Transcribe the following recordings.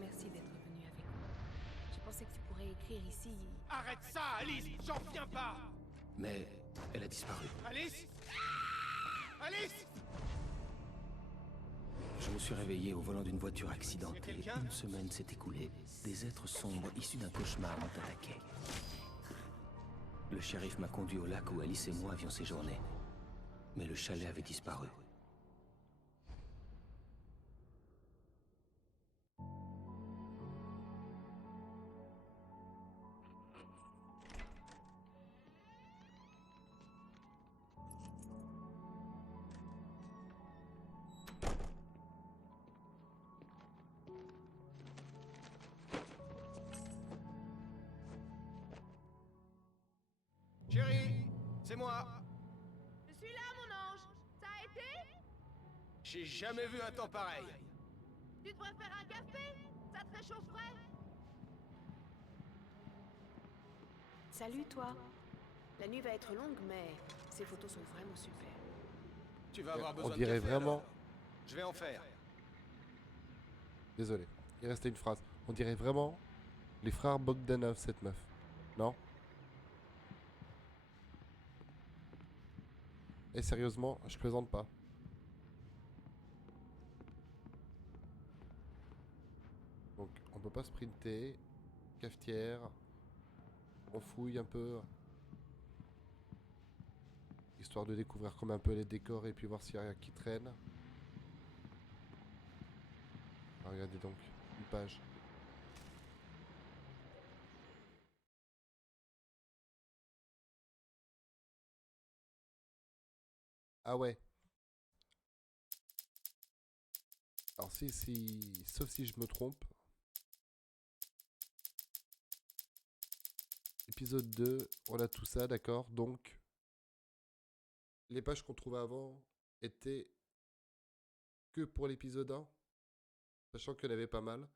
merci d'être venu avec moi. Je pensais que tu pourrais écrire ici. Arrête ça, Alice! J'en reviens pas! Mais elle a disparu. Alice! Alice! Je me suis réveillé au volant d'une voiture accidentée. Y a quelqu'un? Une semaine s'est écoulée. Des êtres sombres issus d'un cauchemar m'ont attaqué. Le shérif m'a conduit au lac où Alice et moi avions séjourné. Mais le chalet avait disparu. Chérie, c'est moi. Je suis là, mon ange. Ça a été? J'ai jamais vu un temps pareil. Tu devrais faire un café. Ça te réchaufferait. Salut, toi. La nuit va être longue, mais ces photos sont vraiment super. Tu vas avoir On besoin de dirait café, vraiment... alors. Je vais en faire. Désolé, il restait une phrase. On dirait vraiment les frères Bogdanov, cette meuf. Non? Et sérieusement, je plaisante pas. Donc, on peut pas sprinter. Cafetière. On fouille un peu. Histoire de découvrir comme un peu les décors et puis voir s'il y a rien qui traîne. Ah, regardez donc, une page. Ah ouais. Alors sauf si je me trompe. Épisode 2, on a tout ça, d'accord. Donc, les pages qu'on trouvait avant étaient que pour l'épisode 1. Sachant qu'il y en avait pas mal.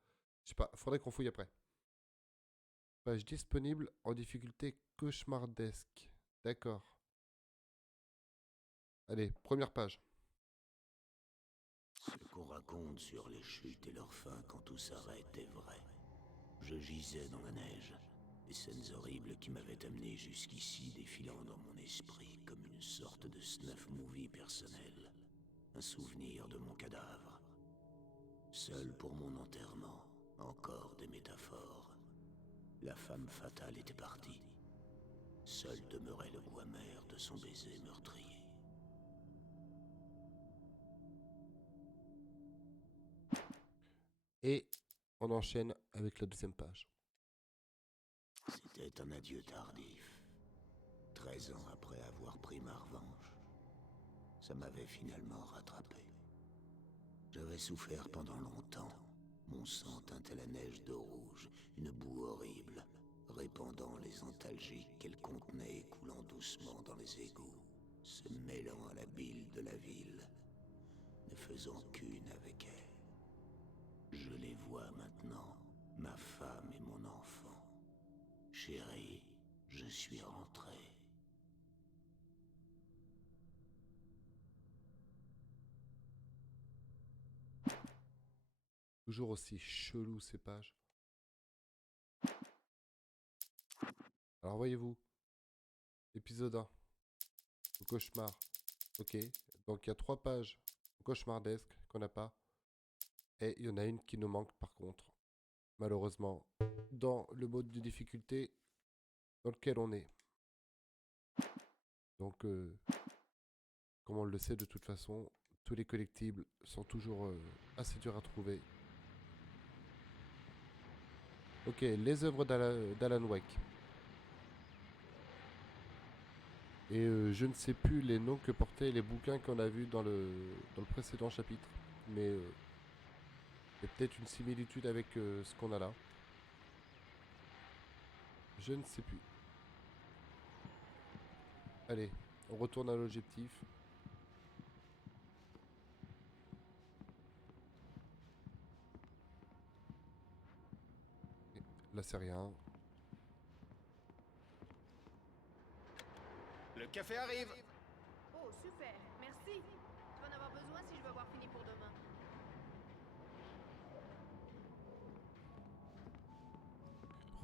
Je sais pas, faudrait qu'on fouille après. Page disponible en difficulté cauchemardesque. D'accord. Allez, première page. Ce qu'on raconte sur les chutes et leur fin quand tout s'arrête est vrai. Je gisais dans la neige. Les scènes horribles qui m'avaient amené jusqu'ici défilant dans mon esprit comme une sorte de snuff movie personnel. Un souvenir de mon cadavre. Seul pour mon enterrement, encore des métaphores. La femme fatale était partie. Seul demeurait le goût amer de son baiser meurtrier. Et on enchaîne avec la deuxième page. C'était un adieu tardif. 13 ans après avoir pris ma revanche. Ça m'avait finalement rattrapé. J'avais souffert pendant longtemps. Mon sang teintait la neige de rouge, une boue horrible, répandant les antalgiques qu'elle contenait et coulant doucement dans les égouts, se mêlant à la bile de la ville, ne faisant qu'une avec elle. Je les vois maintenant, ma femme et mon enfant. Chérie, je suis rentré. Toujours aussi chelou ces pages. Alors voyez-vous, épisode 1, le cauchemar. Ok, donc il y a 3 pages cauchemardesques qu'on n'a pas. Et il y en a une qui nous manque par contre. Malheureusement, dans le mode de difficulté dans lequel on est. Donc, comme on le sait de toute façon, tous les collectibles sont toujours assez durs à trouver. Ok, les œuvres d'Alan Wake. Et je ne sais plus les noms que portaient les bouquins qu'on a vus dans le précédent chapitre. Mais il y a peut-être une similitude avec ce qu'on a là. Je ne sais plus. Allez, on retourne à l'objectif. Là, c'est rien. Le café arrive. Oh, super. Merci. Tu vas en avoir besoin si je veux avoir fini pour demain.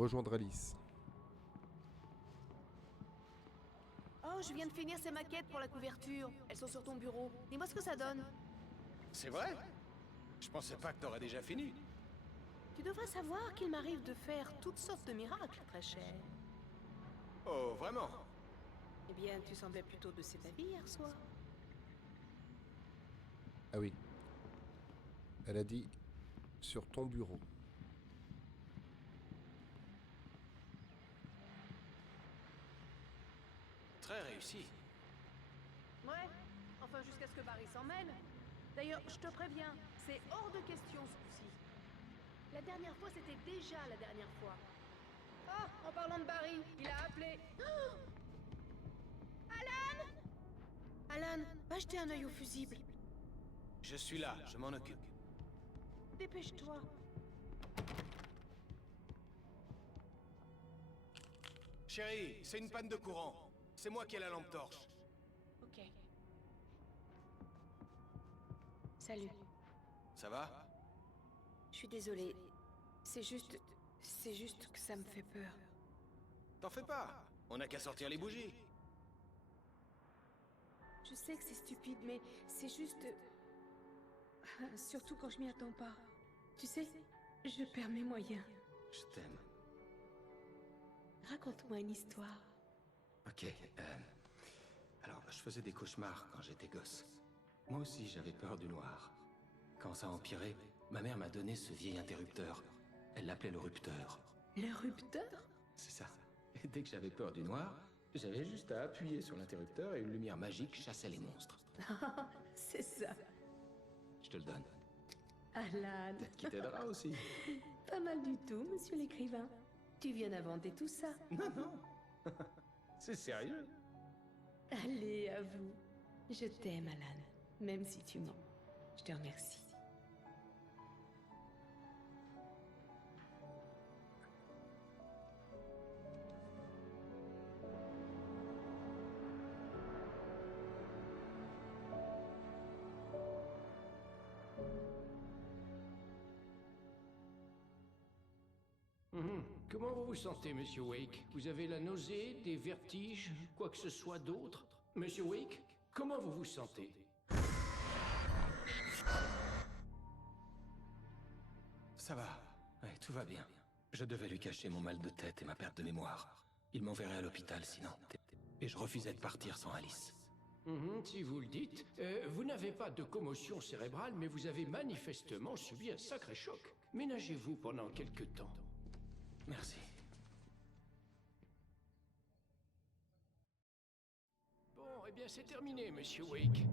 Rejoindre Alice. Oh, je viens de finir ces maquettes pour la couverture. Elles sont sur ton bureau. Dis-moi ce que ça donne. C'est vrai? Je pensais pas que t'aurais déjà fini. Tu devrais savoir qu'il m'arrive de faire toutes sortes de miracles, très cher. Oh, vraiment? Eh bien, tu semblais plutôt de cet avis hier soir. Ah oui. Elle a dit sur ton bureau. Très réussi. Ouais, enfin jusqu'à ce que Barry s'en mêle. D'ailleurs, je te préviens, c'est hors de question ce coup-ci. La dernière fois, c'était déjà la dernière fois. Ah, en parlant de Barry, il a appelé. Oh Alan! Alan, va jeter un œil au fusible. Je suis là, je m'en occupe. Dépêche-toi. Chérie, c'est une panne de courant. C'est moi qui ai la lampe torche. Ok. Salut. Ça va? Je suis désolée. C'est juste que ça me fait peur. T'en fais pas. On n'a qu'à sortir les bougies. Je sais que c'est stupide, mais c'est juste... Surtout quand je m'y attends pas. Tu sais, je perds mes moyens. Je t'aime. Raconte-moi une histoire. Ok, alors, je faisais des cauchemars quand j'étais gosse. Moi aussi, j'avais peur du noir. Quand ça a empiré, ma mère m'a donné ce vieil interrupteur. Elle l'appelait le rupteur. Le rupteur? C'est ça. Et dès que j'avais peur du noir, j'avais juste à appuyer sur l'interrupteur et une lumière magique chassait les monstres. C'est ça. Je te le donne. Alan. Peut-être qu'il t'aidera aussi. Pas mal du tout, monsieur l'écrivain. Tu viens d'inventer tout ça. Non, non. C'est sérieux. Allez, avoue. Je t'aime, Alan. Même si tu mens. Je te remercie. Comment vous vous sentez, Monsieur Wake? Vous avez la nausée, des vertiges, quoi que ce soit d'autre? Monsieur Wake, comment vous vous sentez? Ça va. Ouais, tout va bien. Je devais lui cacher mon mal de tête et ma perte de mémoire. Il m'enverrait à l'hôpital sinon. Et je refusais de partir sans Alice. Si vous le dites. Vous n'avez pas de commotion cérébrale, mais vous avez manifestement subi un sacré choc. Ménagez-vous pendant quelque temps. Merci. Bon, eh bien c'est terminé, Monsieur Wake.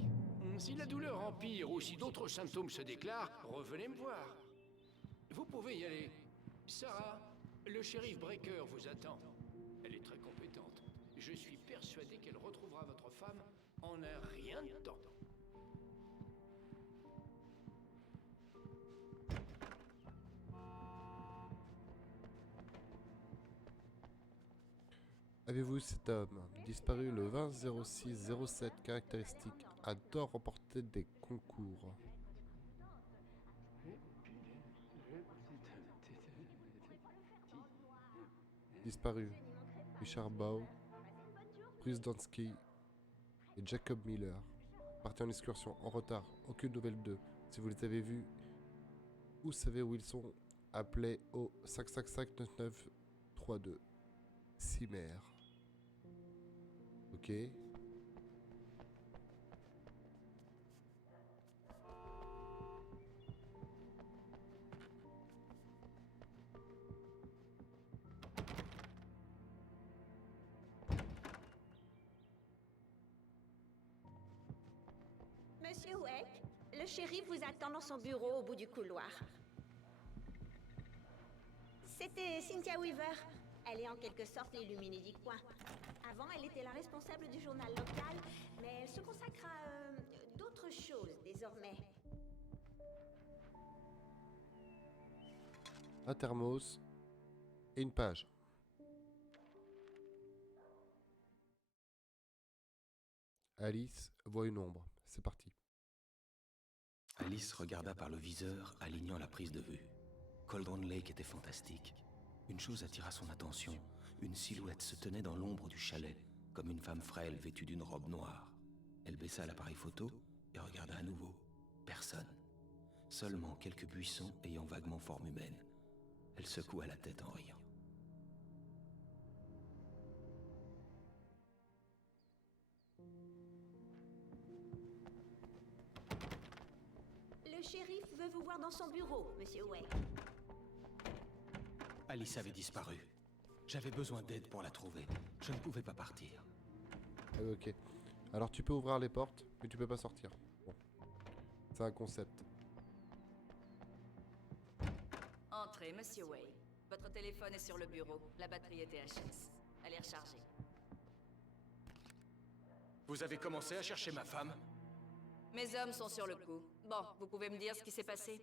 Si la douleur empire ou si d'autres symptômes se déclarent, revenez me voir. Vous pouvez y aller. Sarah, le shérif Breaker vous attend. Elle est très compétente. Je suis persuadé qu'elle retrouvera votre femme en un rien de temps. Avez-vous cet homme, disparu le 20-06-07, caractéristique, adore remporter des concours. Disparu, Richard Bow, Bruce Dansky et Jacob Miller. Partis en excursion, en retard, aucune nouvelle d'eux. Si vous les avez vus, vous savez où ils sont. Appelez au 555-9932. Cimer. Ok. Monsieur Wake, le shérif vous attend dans son bureau au bout du couloir. C'était Cynthia Weaver. Elle est en quelque sorte l'illuminée du coin. Avant, elle était la responsable du journal local, mais elle se consacre à d'autres choses désormais. Un thermos et une page. Alice voit une ombre. C'est parti. Alice regarda par le viseur, alignant la prise de vue. Cauldron Lake était fantastique. Une chose attira son attention. Une silhouette se tenait dans l'ombre du chalet, comme une femme frêle vêtue d'une robe noire. Elle baissa l'appareil photo et regarda à nouveau. Personne. Seulement quelques buissons ayant vaguement forme humaine. Elle secoua la tête en riant. Le shérif veut vous voir dans son bureau, Monsieur Wake. Alice avait disparu. J'avais besoin d'aide pour la trouver. Je ne pouvais pas partir. Ah oui, ok. Alors tu peux ouvrir les portes, mais tu peux pas sortir. Bon. C'est un concept. Entrez, Monsieur Wake. Votre téléphone est sur le bureau. La batterie est THS. Elle est rechargée. Vous avez commencé à chercher ma femme? Mes hommes sont sur le coup. Bon, vous pouvez me dire ce qui s'est passé?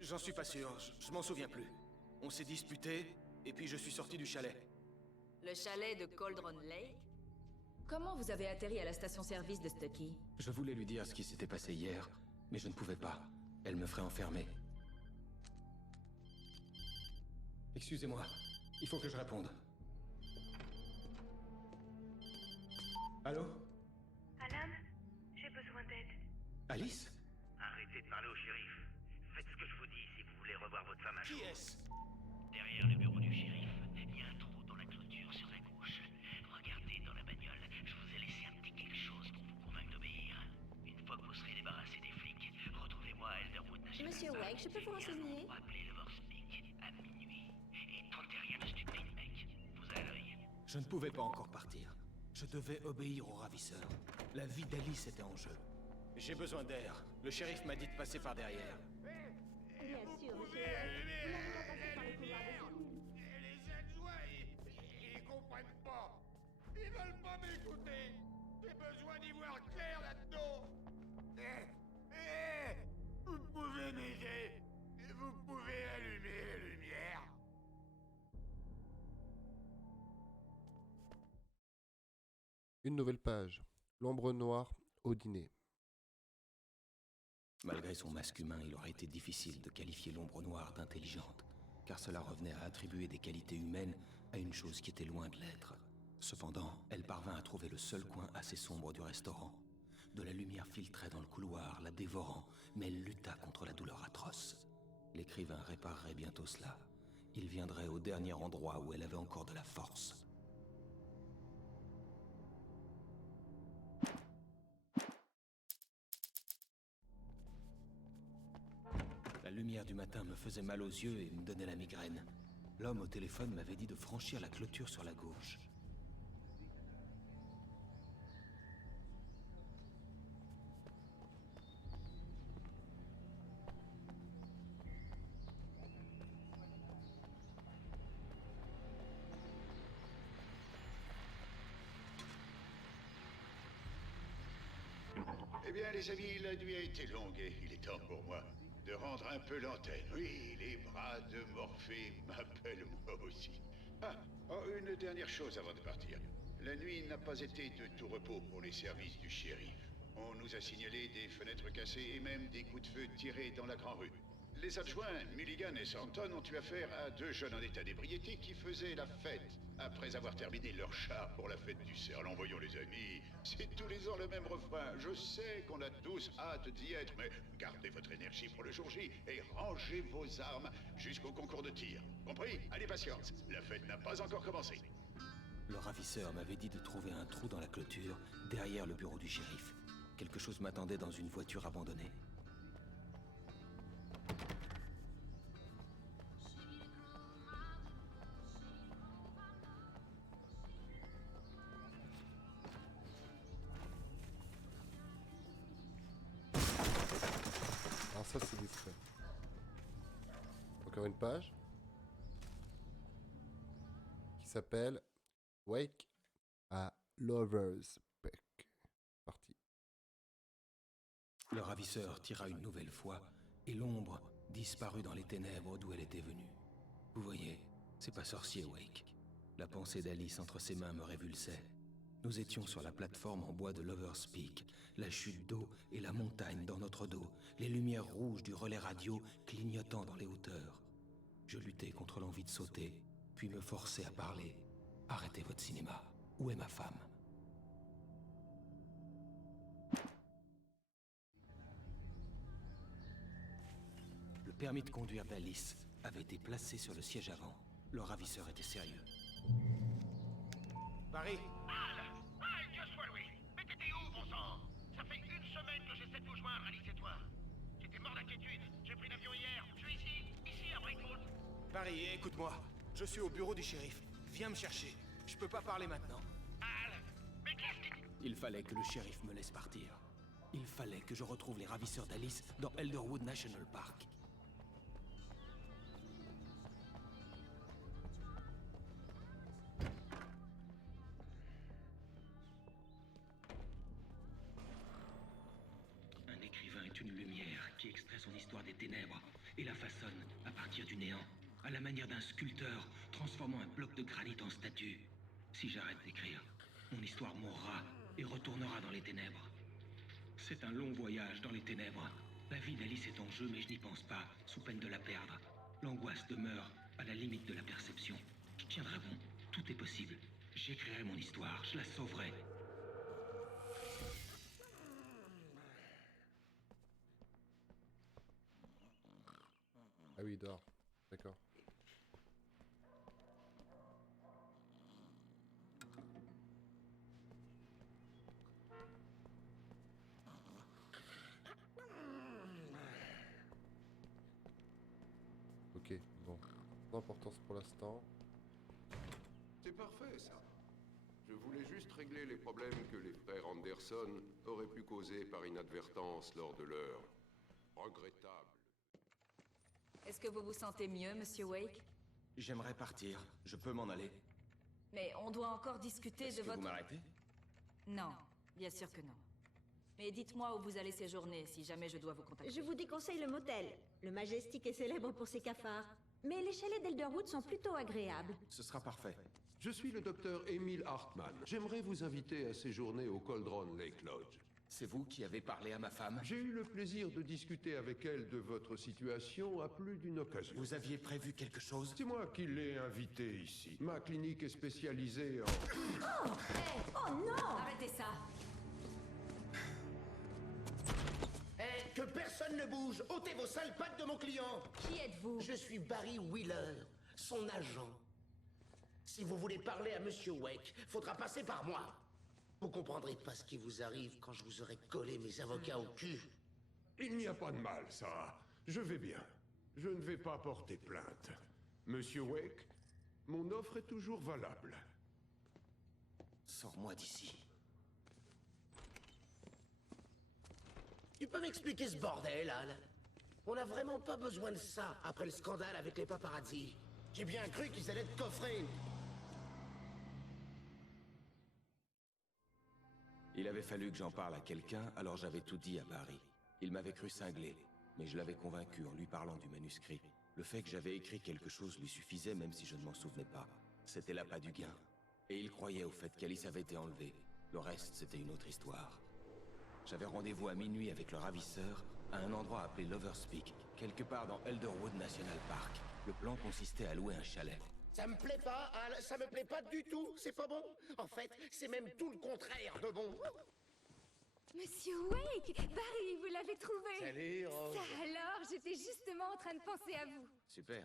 J'en suis pas sûr, je m'en souviens plus. On s'est disputé, et puis je suis sorti du chalet. Le chalet de Cauldron Lake? Comment vous avez atterri à la station-service de Stucky? Je voulais lui dire ce qui s'était passé hier, mais je ne pouvais pas. Elle me ferait enfermer. Excusez-moi, il faut que je réponde. Allô? Alan, j'ai besoin d'aide. Alice? Arrêtez de parler au shérif. Faites ce que je vous dis si vous voulez revoir votre femme à jour. Qui est-ce? Derrière le bureau du shérif, il y a un trou dans la clôture sur la gauche. Regardez dans la bagnole, je vous ai laissé un petit quelque chose pour vous convaincre d'obéir. Une fois que vous serez débarrassé des flics, retrouvez-moi à Elderwood National Monsieur Park. Wake, je peux vous renseigner? Appelez l'Overspeak à minuit. Et tentez rien de stupide, mec. Vous avez l'œil. Je ne pouvais pas encore partir. Je devais obéir au ravisseur. La vie d'Alice était en jeu. J'ai besoin d'air. Le shérif m'a dit de passer par derrière. Bien sûr, Monsieur Wake. Vous n'avez pas passé par le couloir des cellules. Les adjoints, ils comprennent pas. Ils veulent pas m'écouter. J'ai besoin d'y voir clair là-dedans. Vous pouvez m'aider. Vous pouvez allumer la lumière. Une nouvelle page. L'ombre noire au dîner. Malgré son masque humain, il aurait été difficile de qualifier l'ombre noire d'intelligente, car cela revenait à attribuer des qualités humaines à une chose qui était loin de l'être. Cependant, elle parvint à trouver le seul coin assez sombre du restaurant. De la lumière filtrait dans le couloir, la dévorant, mais elle lutta contre la douleur atroce. L'écrivain réparerait bientôt cela. Il viendrait au dernier endroit où elle avait encore de la force. La lumière du matin me faisait mal aux yeux et me donnait la migraine. L'homme au téléphone m'avait dit de franchir la clôture sur la gauche. Eh bien, les amis, la nuit a été longue et il est temps pour moi de rendre un peu l'antenne. Oui, les bras de Morphée m'appellent moi aussi. Ah, oh, une dernière chose avant de partir. La nuit n'a pas été de tout repos pour les services du shérif. On nous a signalé des fenêtres cassées et même des coups de feu tirés dans la grande rue. Les adjoints, Milligan et Santon, ont eu affaire à deux jeunes en état d'ébriété qui faisaient la fête après avoir terminé leur char pour la fête du Cerf-Lan. Voyons les amis, c'est tous les ans le même refrain. Je sais qu'on a tous hâte d'y être, mais gardez votre énergie pour le jour J et rangez vos armes jusqu'au concours de tir. Compris? Allez, patience, la fête n'a pas encore commencé. Le ravisseur m'avait dit de trouver un trou dans la clôture, derrière le bureau du shérif. Quelque chose m'attendait dans une voiture abandonnée. Alors ça c'est discret. Encore une page qui s'appelle Wake à Lover's Peak. Parti. Le ravisseur tira une nouvelle fois, et l'ombre disparut dans les ténèbres d'où elle était venue. Vous voyez, c'est pas sorcier, Wake. La pensée d'Alice entre ses mains me révulsait. Nous étions sur la plateforme en bois de Lover's Peak, la chute d'eau et la montagne dans notre dos, les lumières rouges du relais radio clignotant dans les hauteurs. je luttais contre l'envie de sauter, puis me forçais à parler. Arrêtez votre cinéma. Où est ma femme? Le permis de conduire d'Alice avait été placé sur le siège avant. Le ravisseur était sérieux. Barry, Al, Dieu soit loué. Mais t'étais où, bon sang? Ça fait une semaine que j'essaie de vous joindre, Alice et toi. J'étais mort d'inquiétude. J'ai pris l'avion hier. Je suis ici, à Brickwood. Barry, écoute-moi. Je suis au bureau du shérif. Viens me chercher. Je peux pas parler maintenant. Al, mais qu'est-ce que... Il fallait que le shérif me laisse partir. Il fallait que je retrouve les ravisseurs d'Alice dans Elderwood National Park. Un écrivain est une lumière qui extrait son histoire des ténèbres et la façonne à partir du néant, à la manière d'un sculpteur transformant un bloc de granit en statue. Si j'arrête d'écrire, mon histoire mourra et retournera dans les ténèbres. C'est un long voyage dans les ténèbres. La vie d'Alice est en jeu, mais je n'y pense pas, sous peine de la perdre. L'angoisse demeure à la limite de la perception. Je tiendrai bon, tout est possible. J'écrirai mon histoire, je la sauverai. Ah oui, il dort. D'accord. Ok, bon. Pas d'importance pour l'instant. C'est parfait, ça. Je voulais juste régler les problèmes que les frères Anderson auraient pu causer par inadvertance lors de leur regrettable... Est-ce que vous vous sentez mieux, Monsieur Wake? J'aimerais partir. Je peux m'en aller. Mais on doit encore discuter Est-ce de que votre... vous m'arrêtez? Non, bien sûr que non. Mais dites-moi où vous allez séjourner si jamais je dois vous contacter. Je vous déconseille le motel. Le Majestic est célèbre pour ses cafards. Mais les chalets d'Elderwood sont plutôt agréables. Ce sera parfait. Je suis le docteur Emile Hartman. J'aimerais vous inviter à séjourner au Cauldron Lake Lodge. C'est vous qui avez parlé à ma femme? J'ai eu le plaisir de discuter avec elle de votre situation à plus d'une occasion. Vous aviez prévu quelque chose? C'est moi qui l'ai invitée ici. Ma clinique est spécialisée en... Oh! Hey! Oh non! Arrêtez ça! Que personne ne bouge! Ôtez vos sales pattes de mon client! Qui êtes-vous? Je suis Barry Wheeler, son agent. Si vous voulez parler à Monsieur Wake, faudra passer par moi. Vous comprendrez pas ce qui vous arrive quand je vous aurai collé mes avocats au cul. Il n'y a pas de mal, Sarah. Je vais bien. Je ne vais pas porter plainte. Monsieur Wake, mon offre est toujours valable. Sors-moi d'ici. Tu peux m'expliquer ce bordel, Al? On n'a vraiment pas besoin de ça après le scandale avec les paparazzi. J'ai bien cru qu'ils allaient te coffrer. Il avait fallu que j'en parle à quelqu'un, alors j'avais tout dit à Barry. Il m'avait cru cinglé, mais je l'avais convaincu en lui parlant du manuscrit. Le fait que j'avais écrit quelque chose lui suffisait même si je ne m'en souvenais pas. C'était l'appât du gain. Et il croyait au fait qu'Alice avait été enlevée. Le reste, c'était une autre histoire. J'avais rendez-vous à minuit avec le ravisseur, à un endroit appelé Lover's Peak, quelque part dans Elderwood National Park. Le plan consistait à louer un chalet. Ça me plaît pas, Al, ça me plaît pas du tout, c'est pas bon. En fait, c'est même tout le contraire de bon. Monsieur Wake! Barry, vous l'avez trouvé! Salut, Rose. Ça alors, j'étais justement en train de penser à vous. Super.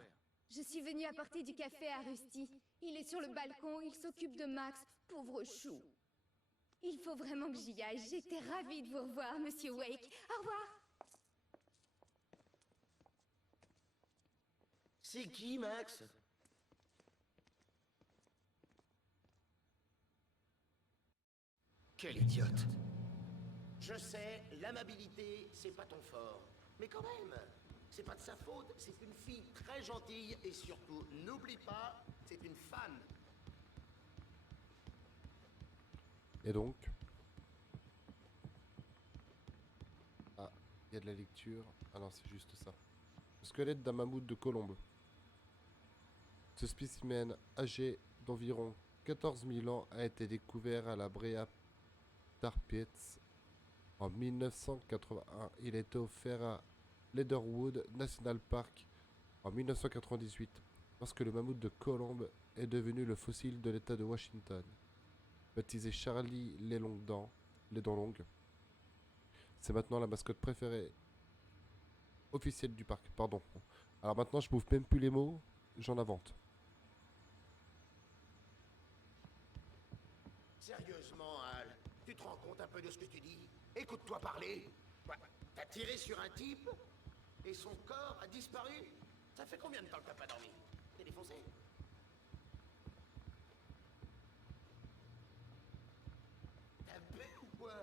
Je suis venue apporter du café à Rusty. Il est sur le balcon, il s'occupe de Max, pauvre chou. Il faut vraiment que j'y aille. J'étais ravie de vous revoir, Monsieur Wake. Au revoir! C'est qui, Max? Quel idiote! Je sais, l'amabilité, c'est pas ton fort. Mais quand même, c'est pas de sa faute, c'est une fille très gentille et surtout, n'oublie pas, c'est une fan. Et donc? Ah, il y a de la lecture. Ah non, c'est juste ça. Le squelette d'un mammouth de Colombe. Ce spécimen âgé d'environ 14 000 ans a été découvert à la Brea Tar Pits en 1981. Il a été offert à Leatherwood National Park En 1998, lorsque le mammouth de Colombe est devenu le fossile de l'État de Washington, baptisé Charlie les dents longues, c'est maintenant la mascotte préférée officielle du parc. Pardon. Alors maintenant, je bouffe même plus les mots, j'en invente. Sérieusement, Al, tu te rends compte un peu de ce que tu dis? Écoute-toi parler. Ouais, t'as tiré sur un type et son corps a disparu. Ça fait combien de temps que t'as pas dormi? T'es défoncé? T'as bu ou quoi?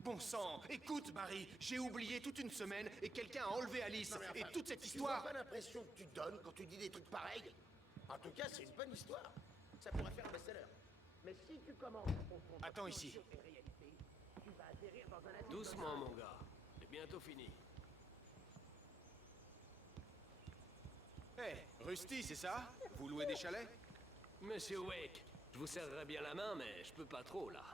Bon sang, écoute, Barry, j'ai oublié toute une semaine et quelqu'un a enlevé Alice. Non, mais enfin, et toute cette tu histoire... vois pas l'impression que tu donnes quand tu dis des trucs pareils? En tout cas, c'est une bonne histoire. Ça pourrait faire un best-seller. Mais si tu commences à confondre Attends ici. fiction et réalité, tu vas atterrir dans un abîme. Doucement, mon gars. C'est bientôt fini. Hé, Rusty, c'est ça? Vous louez des chalets? Monsieur Wake, je vous serrerai bien la main, mais je peux pas trop, là.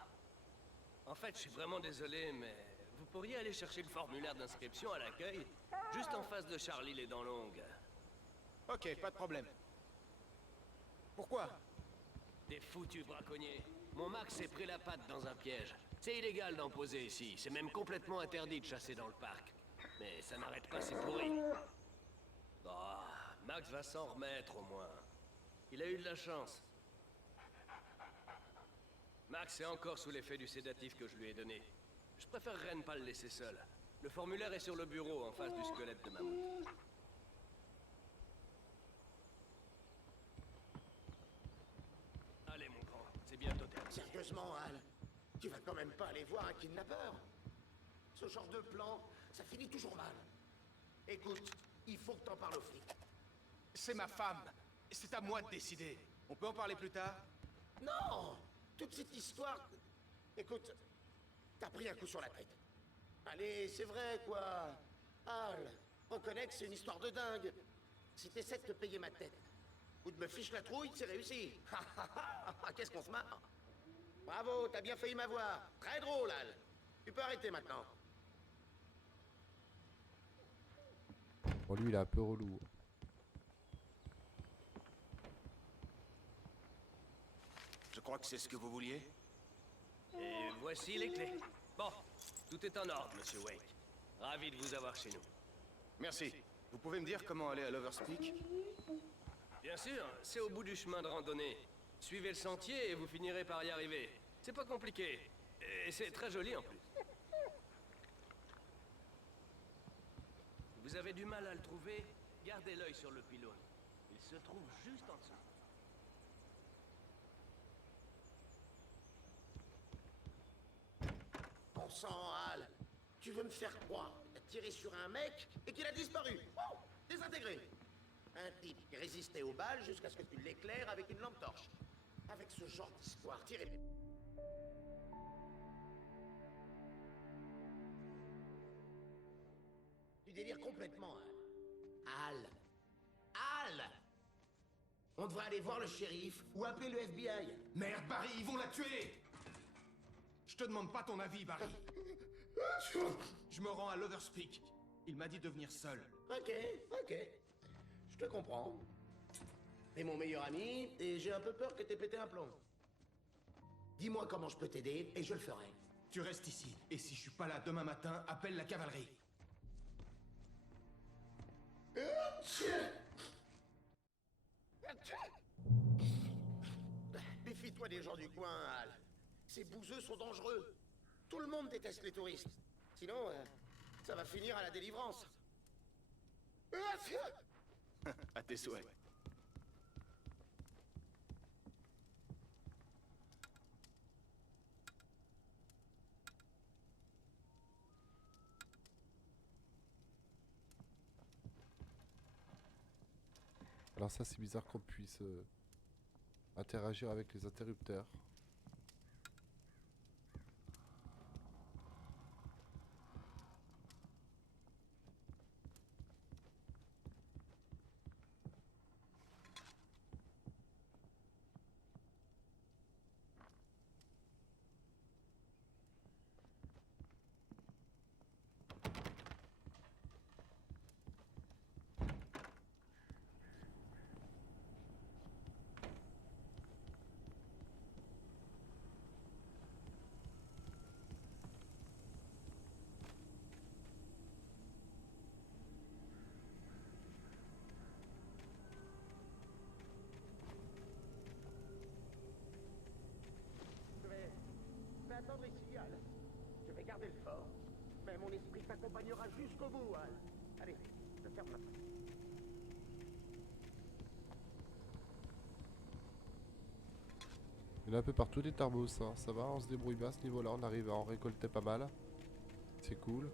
En fait, je suis vraiment désolé, mais vous pourriez aller chercher le formulaire d'inscription à l'accueil, juste en face de Charlie les dents longues. Ok, pas de problème. Pourquoi? Des foutus braconniers. Mon Max s'est pris la patte dans un piège. C'est illégal d'en poser ici. C'est même complètement interdit de chasser dans le parc. Mais ça n'arrête pas, c'est pourri. Bah, Max va s'en remettre au moins. Il a eu de la chance. Max est encore sous l'effet du sédatif que je lui ai donné. Je préférerais ne pas le laisser seul. Le formulaire est sur le bureau en face du squelette de mammouth. Allez, mon grand, c'est bientôt terminé. Sérieusement, Al, tu vas quand même pas aller voir un kidnappeur? Ce genre de plan, ça finit toujours mal. Écoute, il faut que t'en parles aux flics. C'est ma femme. C'est à moi de décider. On peut en parler plus tard? Non! Toute cette histoire... Écoute, t'as pris un coup sur la tête. Allez, c'est vrai, quoi. Al, reconnais que c'est une histoire de dingue. Si t'essaies de te payer ma tête, ou de me fiche la trouille, c'est réussi. Qu'est-ce qu'on se marre? Bravo, t'as bien failli m'avoir. Très drôle, Al. Tu peux arrêter maintenant. Bon, lui, il est un peu relou. Je crois que c'est ce que vous vouliez. Et voici les clés. Bon, tout est en ordre, monsieur Wake. Ravi de vous avoir chez nous. Merci. Vous pouvez me dire comment aller à Lover's Peak? Bien sûr, c'est au bout du chemin de randonnée. Suivez le sentier et vous finirez par y arriver. C'est pas compliqué. Et c'est très joli en plus. Vous avez du mal à le trouver? Gardez l'œil sur le pylône. Il se trouve juste en dessous. Bon sang, Al. Tu veux me faire croire qu'il a tiré sur un mec et qu'il a disparu? Oh, désintégré. Un type qui résistait aux balles jusqu'à ce que tu l'éclaires avec une lampe torche. Avec ce genre d'histoire, tirez... Tu délires complètement, hein. Al. Al! On devrait aller voir le shérif ou appeler le FBI. Merde, Barry, ils vont la tuer! Je te demande pas ton avis, Barry. Je me rends à Lover's Peak. Il m'a dit de venir seul. Ok, ok. Je te comprends. T'es mon meilleur ami, et j'ai un peu peur que t'aies pété un plomb. Dis-moi comment je peux t'aider, et je le ferai. Tu restes ici, et si je suis pas là demain matin, appelle la cavalerie. Méfie-toi des gens du coin, Al. Ces bouseux sont dangereux. Tout le monde déteste les touristes. Sinon, ça va finir à la délivrance. À tes souhaits. Alors ça, c'est bizarre qu'on puisse interagir avec les interrupteurs. t'accompagnera jusqu'au bout, Al. Allez, je ferme la porte. Il y en a un peu partout des tarbos, hein. Ça va, on se débrouille bien à ce niveau-là, on arrive à en récolter pas mal. C'est cool.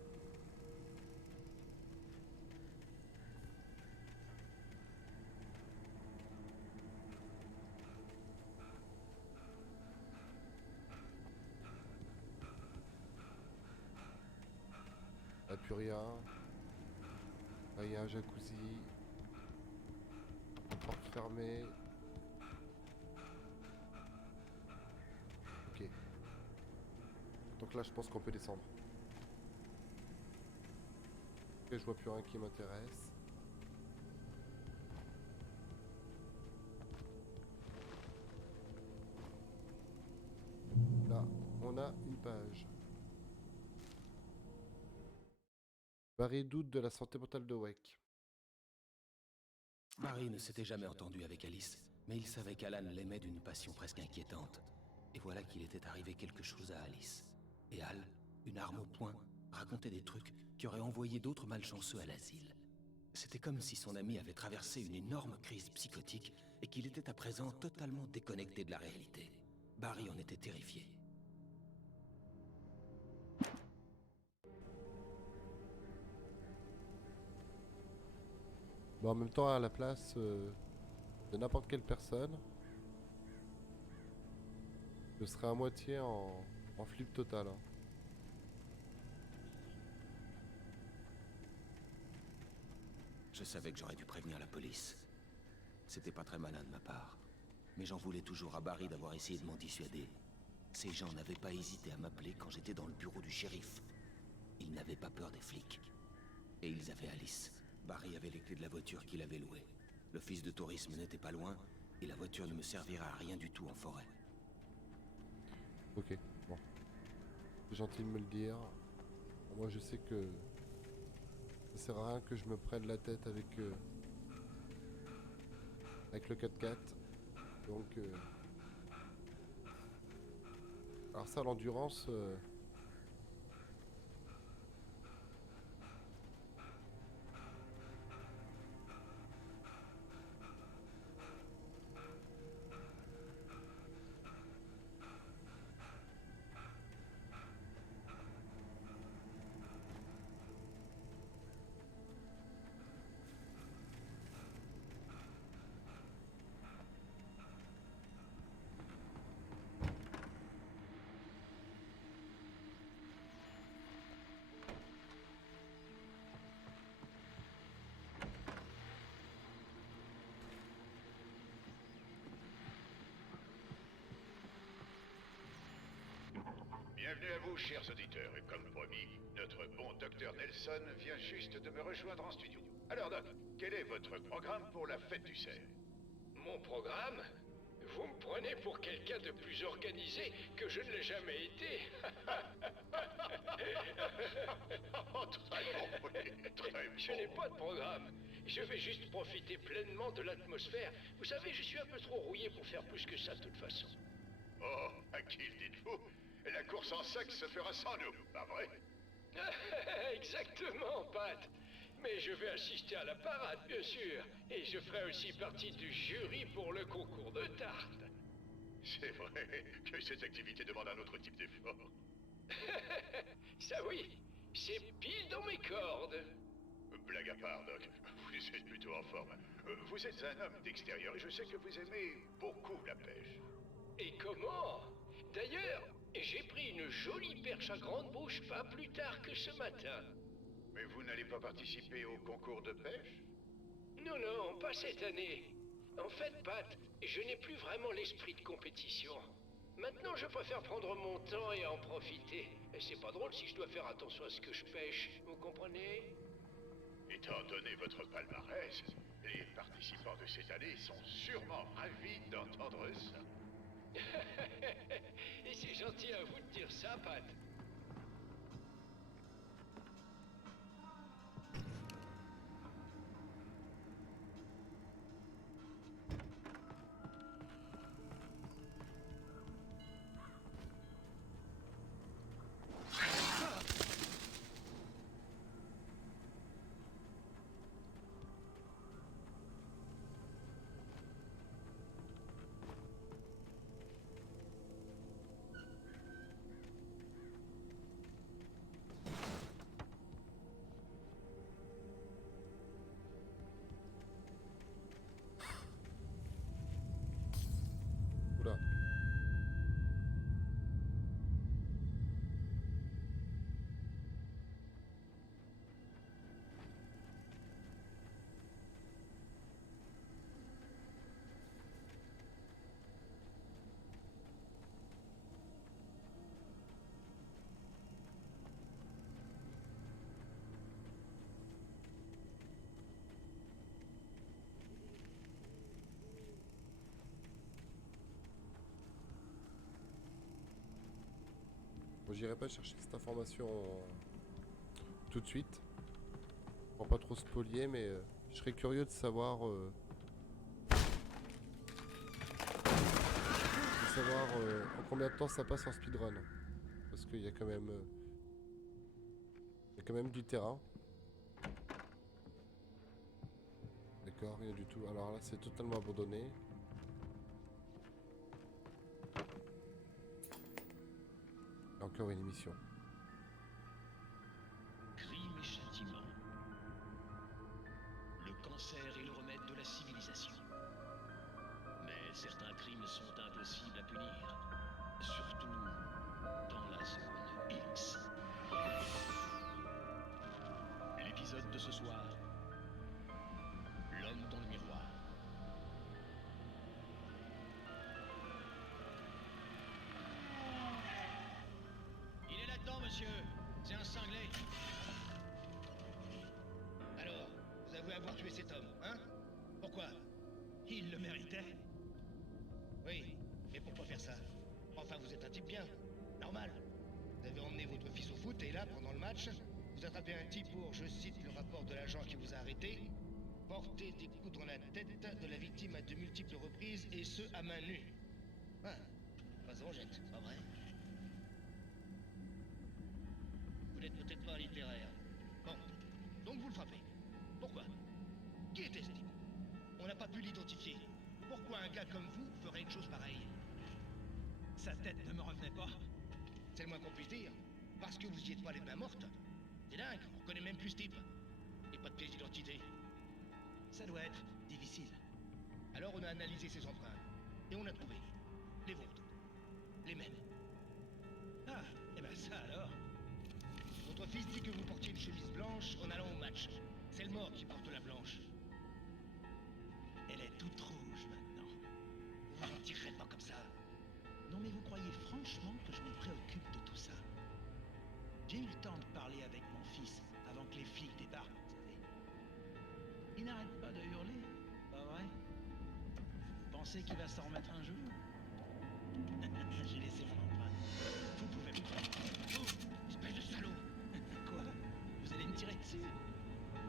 Là, plus rien. Là, il y a un jacuzzi. Porte fermée. Ok. Donc là, je pense qu'on peut descendre. Ok, je vois plus rien qui m'intéresse. Là, on a une page. Barry doute de la santé mentale de Wake. Barry ne s'était jamais entendu avec Alice, mais il savait qu'Alan l'aimait d'une passion presque inquiétante. Et voilà qu'il était arrivé quelque chose à Alice. Et Al, une arme au poing, racontait des trucs qui auraient envoyé d'autres malchanceux à l'asile. C'était comme si son ami avait traversé une énorme crise psychotique et qu'il était à présent totalement déconnecté de la réalité. Barry en était terrifié. Bon, en même temps, à la place de n'importe quelle personne, je serais à moitié en flip total. Hein. Je savais que j'aurais dû prévenir la police. C'était pas très malin de ma part. Mais j'en voulais toujours à Barry d'avoir essayé de m'en dissuader. Ces gens n'avaient pas hésité à m'appeler quand j'étais dans le bureau du shérif. Ils n'avaient pas peur des flics. Et ils avaient Alice. Barry avait les clés de la voiture qu'il avait louée. L'office de tourisme n'était pas loin, et la voiture ne me servira à rien du tout en forêt. Ok, bon. C'est gentil de me le dire. Moi, je sais que ça sert à rien que je me prenne la tête avec le 4x4. Donc, alors ça, l'endurance... Bienvenue à vous, chers auditeurs, et comme promis, notre bon docteur Nelson vient juste de me rejoindre en studio. Alors Doc, quel est votre programme pour la fête du cerf? Mon programme? Vous me prenez pour quelqu'un de plus organisé que je ne l'ai jamais été. Oh, très bon, oui, très bon. Je n'ai pas de programme. Je vais juste profiter pleinement de l'atmosphère. Vous savez, je suis un peu trop rouillé pour faire plus que ça de toute façon. Oh, à qui le dites-vous? La course en sac se fera sans nous, pas vrai? Exactement, Pat. Mais je vais assister à la parade, bien sûr. Et je ferai aussi partie du jury pour le concours de tarte. C'est vrai que cette activité demande un autre type d'effort. Ça oui, c'est pile dans mes cordes. Blague à part, Doc, vous êtes plutôt en forme. Vous êtes un homme d'extérieur et je sais que vous aimez beaucoup la pêche. Et comment? D'ailleurs, j'ai pris une jolie perche à grande bouche pas plus tard que ce matin. Mais vous n'allez pas participer au concours de pêche? Non, non, pas cette année. En fait, Pat, je n'ai plus vraiment l'esprit de compétition. Maintenant, je préfère prendre mon temps et en profiter. Et c'est pas drôle si je dois faire attention à ce que je pêche, vous comprenez? Étant donné votre palmarès, les participants de cette année sont sûrement ravis d'entendre ça. Et c'est gentil à vous de dire ça, Pat. j'irai pas chercher cette information tout de suite. Pour pas trop spolier, mais je serais curieux de savoir... en combien de temps ça passe en speedrun. Parce qu'il y a quand même... il y a quand même du terrain. D'accord, rien du tout. Alors là, c'est totalement abandonné. Encore une émission. Crime et châtiment. Le cancer est le remède de la civilisation. Mais certains crimes sont impossibles à punir. Surtout dans la zone X. L'épisode de ce soir. L'homme dans le miroir. Il est là-dedans, monsieur. C'est un cinglé. Alors, vous avouez avoir tué cet homme, hein? Pourquoi? Il le méritait. Oui, mais pourquoi faire ça? Enfin, vous êtes un type bien. Normal. Vous avez emmené votre fils au foot et là, pendant le match, vous attrapez un type pour, je cite le rapport de l'agent qui vous a arrêté, porter des coups dans la tête de la victime à de multiples reprises et ce, à main nue. Ah, pas en jette, pas vrai? Vous n'êtes peut-être pas littéraire. Bon, donc vous le frappez. Pourquoi? Qui était ce type? On n'a pas pu l'identifier. Pourquoi un gars comme vous ferait une chose pareille? Sa tête ne me revenait pas. C'est le moins qu'on puisse dire. Parce que vous y êtes pas les mains mortes. C'est dingue, on reconnaît même plus ce type. Et pas de pièce d'identité. Ça doit être difficile. Alors on a analysé ses empreintes. Et on a trouvé. Les vôtres. Les mêmes. Ah, et ben ça alors. Votre fils dit que vous portiez une chemise blanche en allant au match. C'est le mort qui porte la blanche. Elle est toute rouge maintenant. Vous n'en tirerez pas comme ça. Non mais vous croyez franchement que je me préoccupe de tout ça? J'ai eu le temps de parler avec mon fils avant que les flics débarquent, vous savez. Il n'arrête pas de hurler, pas vrai? Vous pensez qu'il va s'en remettre un jour? J'ai laissé mon empreinte. Vous pouvez me prendre. Vous, espèce de salaud! Quoi? Vous allez me tirer dessus?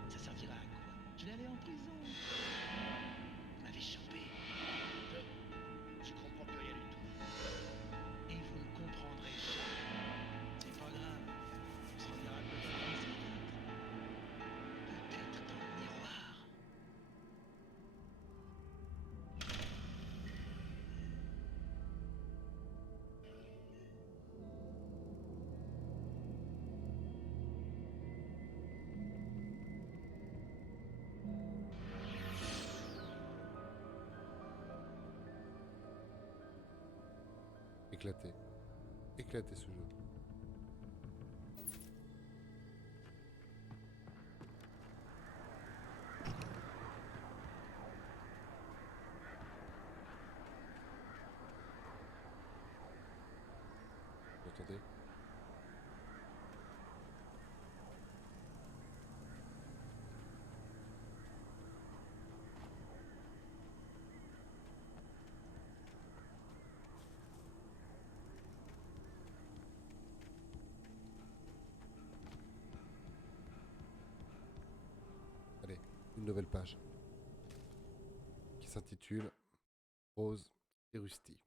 Ça servira à quoi? Je vais aller en prison. Vous m'avez chopé. Je comprends plus rien du tout. Et vous ne comprendrez jamais. C'est pas grave. On s'en ira peut-être dans les états. Peut-être dans le miroir. Éclaté. Éclaté ce jeu. Vous entendez? Allez, une nouvelle page qui s'intitule Rose et Rusty.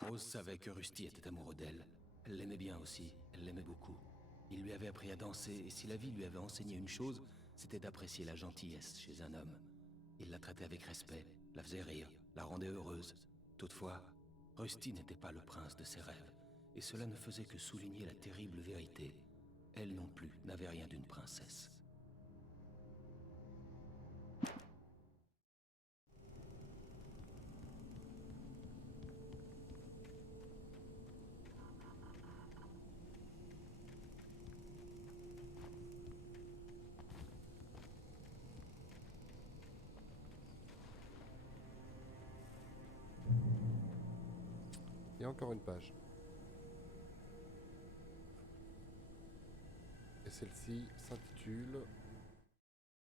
Rose savait que Rusty était amoureux d'elle. Elle l'aimait bien aussi, elle l'aimait beaucoup. Il lui avait appris à danser, et si la vie lui avait enseigné une chose, c'était d'apprécier la gentillesse chez un homme. Il la traitait avec respect, la faisait rire, la rendait heureuse. Toutefois, Rusty n'était pas le prince de ses rêves, et cela ne faisait que souligner la terrible vérité. Elle non plus n'avait rien d'une princesse. Il y a encore une page. Et celle-ci s'intitule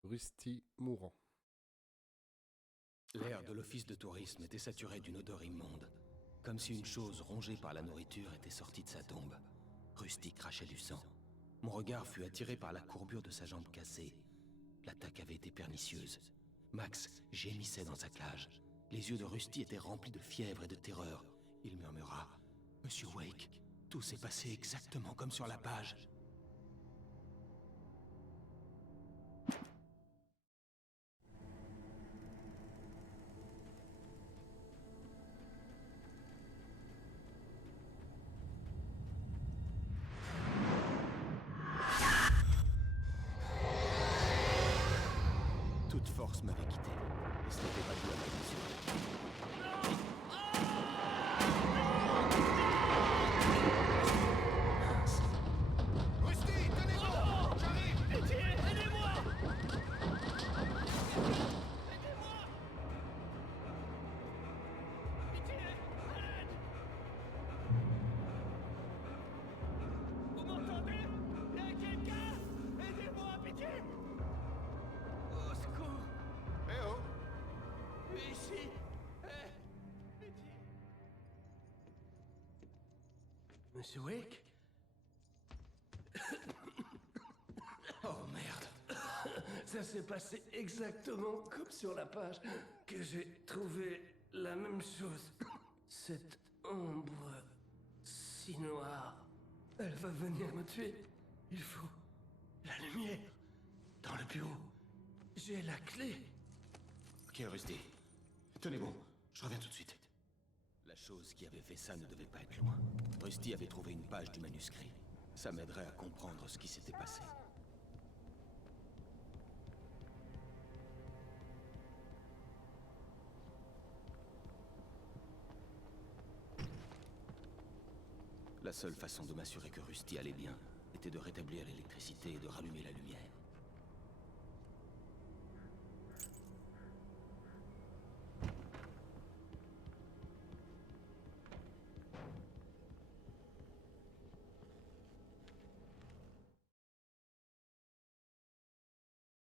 Rusty mourant. L'air de l'office de tourisme était saturé d'une odeur immonde. Comme si une chose rongée par la nourriture était sortie de sa tombe. Rusty crachait du sang. Mon regard fut attiré par la courbure de sa jambe cassée. L'attaque avait été pernicieuse. Max gémissait dans sa cage. Les yeux de Rusty étaient remplis de fièvre et de terreur. Il murmura « Monsieur Wake, tout s'est passé exactement comme sur la page. » Toute force m'avait quitté, et ce n'était pas dû à ma blessure. Rusty, tenez-vous! J'arrive! Pitié, aidez-moi! Pitié, à l'aide! Vous m'entendez? Y a quelqu'un? Aidez-moi, pitié! Au secours! Eh oh! Ici! Pitié! Monsieur Wake? Oh merde! Ça s'est passé exactement comme sur la page, que j'ai trouvé la même chose. Cette ombre si noire, elle va venir me tuer. Il faut la lumière dans le bureau. J'ai la clé. Ok, Rusty. Tenez bon, je reviens tout de suite. La chose qui avait fait ça ne devait pas être loin. Rusty avait trouvé une page du manuscrit. Ça m'aiderait à comprendre ce qui s'était passé. La seule façon de m'assurer que Rusty allait bien était de rétablir l'électricité et de rallumer la lumière.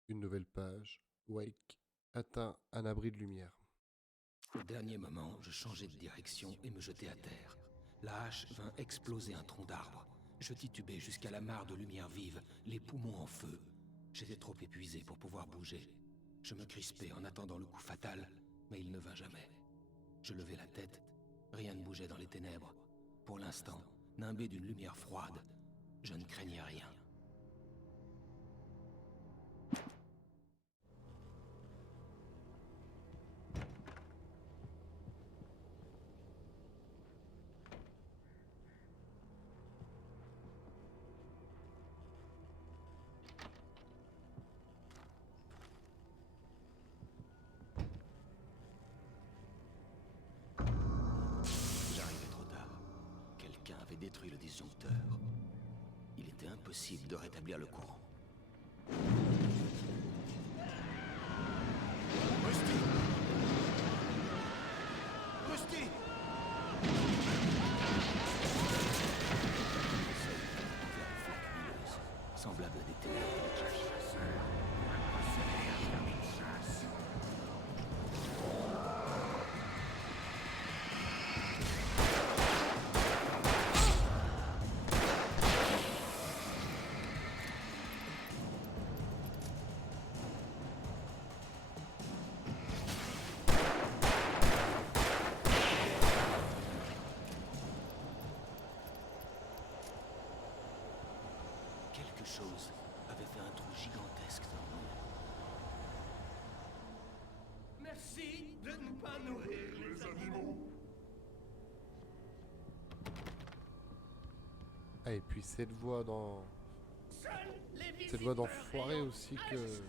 Une nouvelle page. Wake atteint un abri de lumière. Au dernier moment, je changeai de direction et me jetai à terre. La hache vint exploser un tronc d'arbre. Je titubai jusqu'à la mare de lumière vive, les poumons en feu. J'étais trop épuisé pour pouvoir bouger. Je me crispai en attendant le coup fatal, mais il ne vint jamais. Je levai la tête. Rien ne bougeait dans les ténèbres. Pour l'instant, nimbé d'une lumière froide, je ne craignais rien. Détruit le disjoncteur. Il était impossible de rétablir le courant. Rusty! Rusty! Semblable à des ténèbres. Quelque chose avait fait un trou gigantesque dans le mur. Merci de ne pas nourrir les animaux. Ah, et puis cette voix dans... Cette voix d'enfoiré aussi que...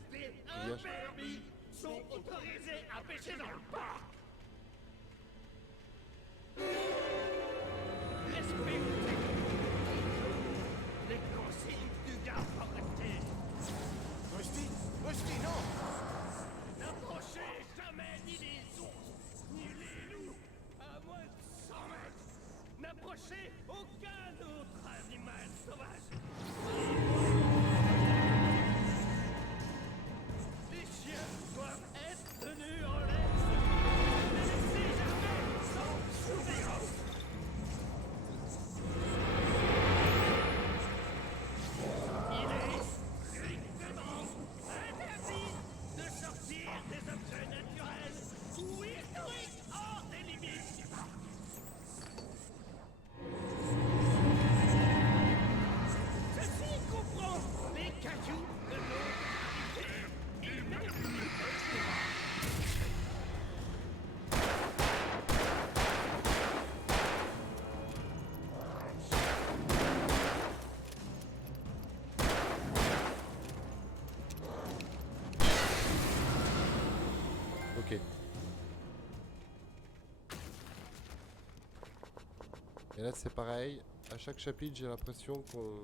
Permis sont autorisés à pêcher dans le parc. Respectez les consignes du garde forestier. Rusty! Rusty, non! N'approchez jamais ni les ours, ni les loups, à moins de 100 mètres. N'approchez aucun autre animal sauvage. Les chiens doivent être tenus en laisse. Et là c'est pareil, à chaque chapitre j'ai l'impression qu'on...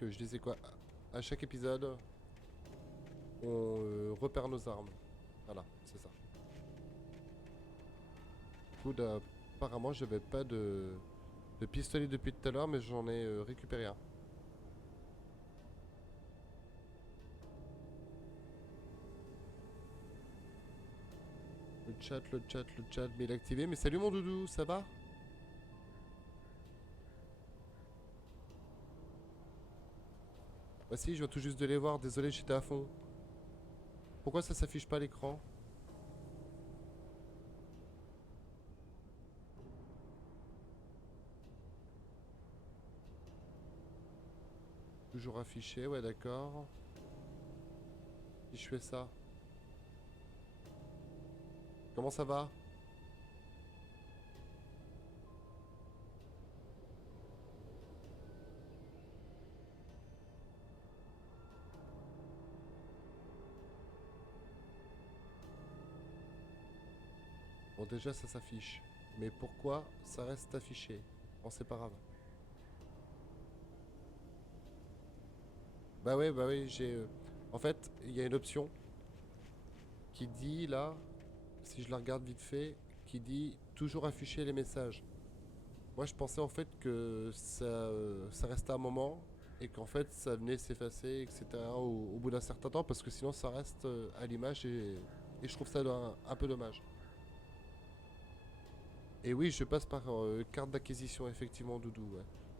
je disais quoi, à chaque épisode, on repère nos armes. Voilà, c'est ça. Du coup, apparemment, j'avais pas de pistolet depuis tout à l'heure, mais j'en ai récupéré un. Le chat, mais il est activé. Mais salut mon doudou, ça va ? Bah si, je viens tout juste de les voir, désolé, j'étais à fond. Pourquoi ça s'affiche pas à l'écran ? Toujours affiché, ouais d'accord. Si je fais ça. Comment ça va ? Bon déjà ça s'affiche. Mais pourquoi ça reste affiché ? Bon c'est pas grave. Bah oui, j'ai... En fait, il y a une option qui dit là, si je la regarde vite fait, qui dit toujours afficher les messages. Moi je pensais en fait que ça restait un moment et qu'en fait ça venait s'effacer, etc. au bout d'un certain temps parce que sinon ça reste à l'image et je trouve ça un peu dommage. Et oui, je passe par carte d'acquisition effectivement, Doudou.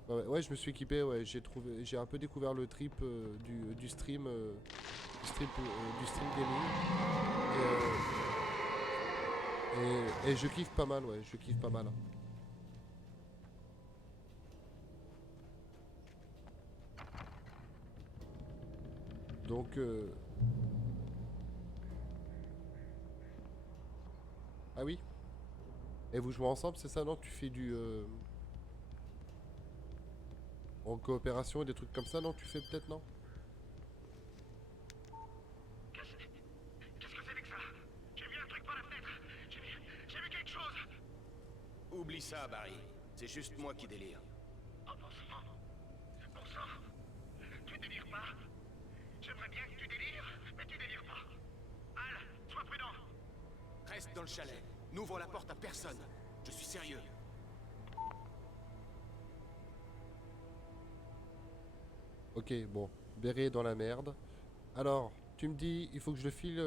Ouais. Ouais, je me suis équipé. Ouais, j'ai un peu découvert le trip du stream gaming. Et je kiffe pas mal. Ouais, je kiffe pas mal. Donc ah oui. Et vous jouez ensemble, c'est ça, non? Tu fais du... en coopération et des trucs comme ça, non? Tu fais peut-être, non? Qu'est-ce que c'est que ça? J'ai vu un truc par la fenêtre. J'ai vu quelque chose. Oublie ça, Barry. C'est juste moi qui délire. Oh, bon sang. Tu délires pas. J'aimerais bien que tu délires, mais tu délires pas. Al, sois prudent. Reste dans le chalet. N'ouvre la porte à personne. Je suis sérieux. Ok, bon. Béré est dans la merde. Alors, tu me dis, il faut que je file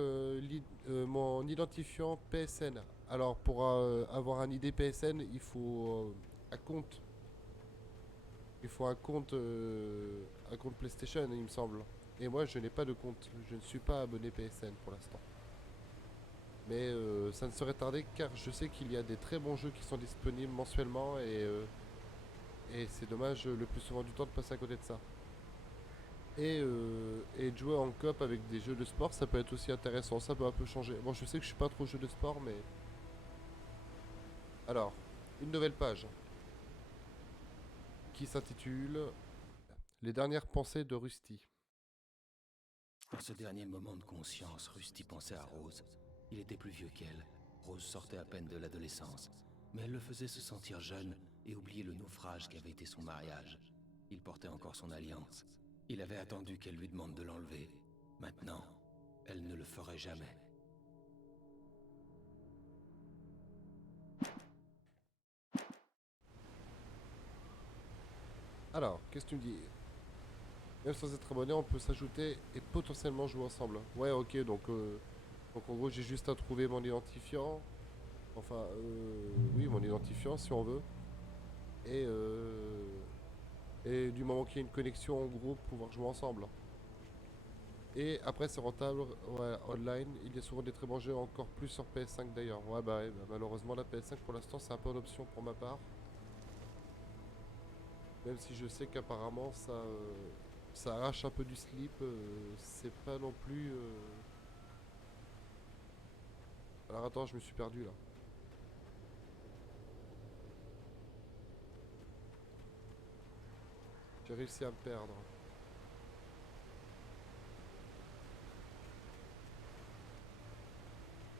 mon identifiant PSN. Alors, pour avoir un ID PSN, il faut un compte. Il faut un compte PlayStation, il me semble. Et moi, je n'ai pas de compte. Je ne suis pas abonné PSN pour l'instant. Mais ça ne serait tardé car je sais qu'il y a des très bons jeux qui sont disponibles mensuellement et c'est dommage le plus souvent du temps de passer à côté de ça. Et de jouer en coop avec des jeux de sport, ça peut être aussi intéressant, ça peut un peu changer. Bon, je sais que je suis pas trop jeu de sport, mais... Alors, une nouvelle page qui s'intitule « Les dernières pensées de Rusty ». En ce dernier moment de conscience, Rusty pensait à Rose. Il était plus vieux qu'elle. Rose sortait à peine de l'adolescence. Mais elle le faisait se sentir jeune et oublier le naufrage qu'avait été son mariage. Il portait encore son alliance. Il avait attendu qu'elle lui demande de l'enlever. Maintenant, elle ne le ferait jamais. Alors, qu'est-ce que tu me dis? Même sans être abonné, on peut s'ajouter et potentiellement jouer ensemble. Ouais, ok, donc en gros, j'ai juste à trouver mon identifiant. Enfin, oui, mon identifiant si on veut. Et du moment qu'il y a une connexion en groupe, pouvoir jouer ensemble. Et après c'est rentable, ouais, online. Il y a souvent des très bons jeux, encore plus sur PS5 d'ailleurs. Ouais, bah malheureusement la PS5 pour l'instant c'est un peu une option pour ma part. Même si je sais qu'apparemment ça arrache un peu du slip, c'est pas non plus... Alors attends, je me suis perdu là. J'ai réussi à me perdre.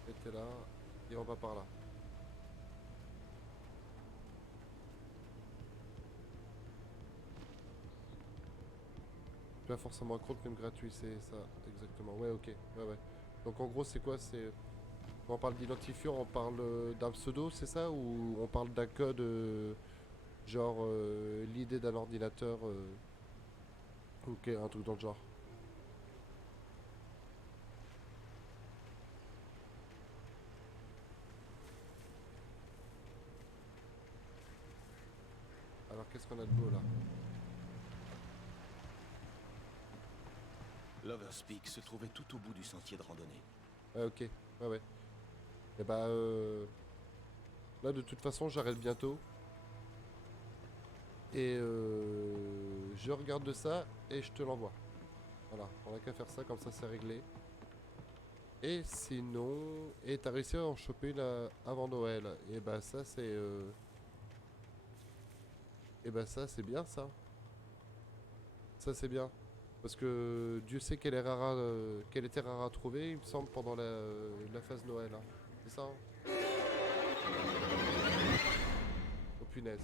Était là, et on va par là. Pas forcément un compte même gratuit, c'est ça, exactement. Ouais, ok, ouais. Donc en gros, c'est quoi? C'est quand on parle d'identifiant, on parle d'un pseudo, c'est ça? Ou on parle d'un code, genre l'idée d'un ordinateur, ok, un truc dans le genre. Alors qu'est-ce qu'on a de beau là? L'Overspeak se trouvait tout au bout du sentier de randonnée. Ouais, ok, ouais. Et bah là de toute façon j'arrête bientôt. Et je regarde ça et je te l'envoie. Voilà, on n'a qu'à faire ça, comme ça c'est réglé. Et sinon... Et t'as réussi à en choper une avant Noël. Et bah ça c'est... Et bah ça c'est bien ça. Ça c'est bien. Parce que Dieu sait qu'elle était rare à trouver, il me semble, pendant la phase Noël. Hein. C'est ça hein? Oh punaise.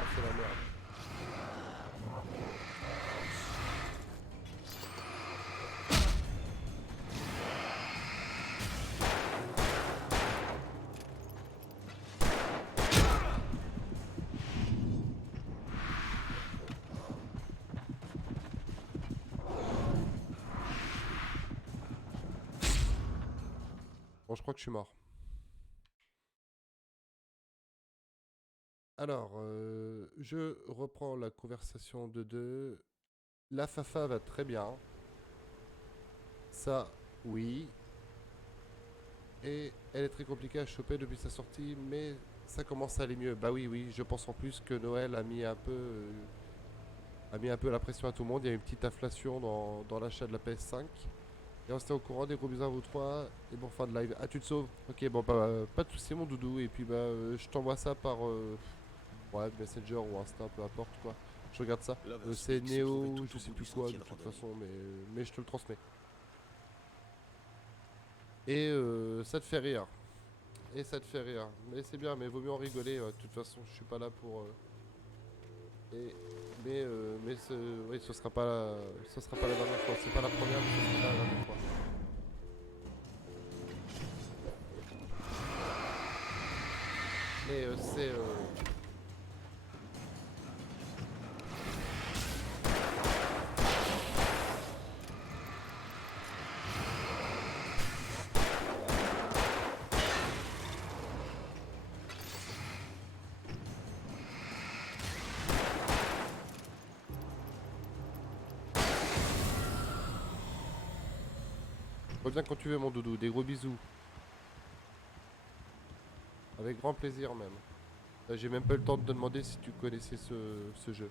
Ah, c'est la merde. Bon, je crois que je suis mort. Alors, je reprends la conversation de deux. La Fafa va très bien. Ça, oui. Et elle est très compliquée à choper depuis sa sortie, mais ça commence à aller mieux. Bah oui, je pense en plus que Noël a mis un peu la pression à tout le monde. Il y a une petite inflation dans l'achat de la PS5. Et on s'était au courant. Des gros bisous à vous trois. Et bon, fin de live. Ah, tu te sauves? Ok, bon, bah, pas de soucis, mon doudou. Et puis, bah, je t'envoie ça par ouais, Messenger ou Insta, peu importe quoi. Je regarde ça. C'est Néo, je sais plus quoi, de toute façon, mais je te le transmets. Et ça te fait rire. Et ça te fait rire. Mais c'est bien, mais vaut mieux en rigoler. De toute façon, je suis pas là pour... Mais oui, ce sera pas la dernière fois. C'est pas la première, mais ce sera pas la dernière fois. Mais c'est... Reviens quand tu veux, mon doudou. Des gros bisous. Avec grand plaisir même. J'ai même pas eu le temps de te demander si tu connaissais ce jeu.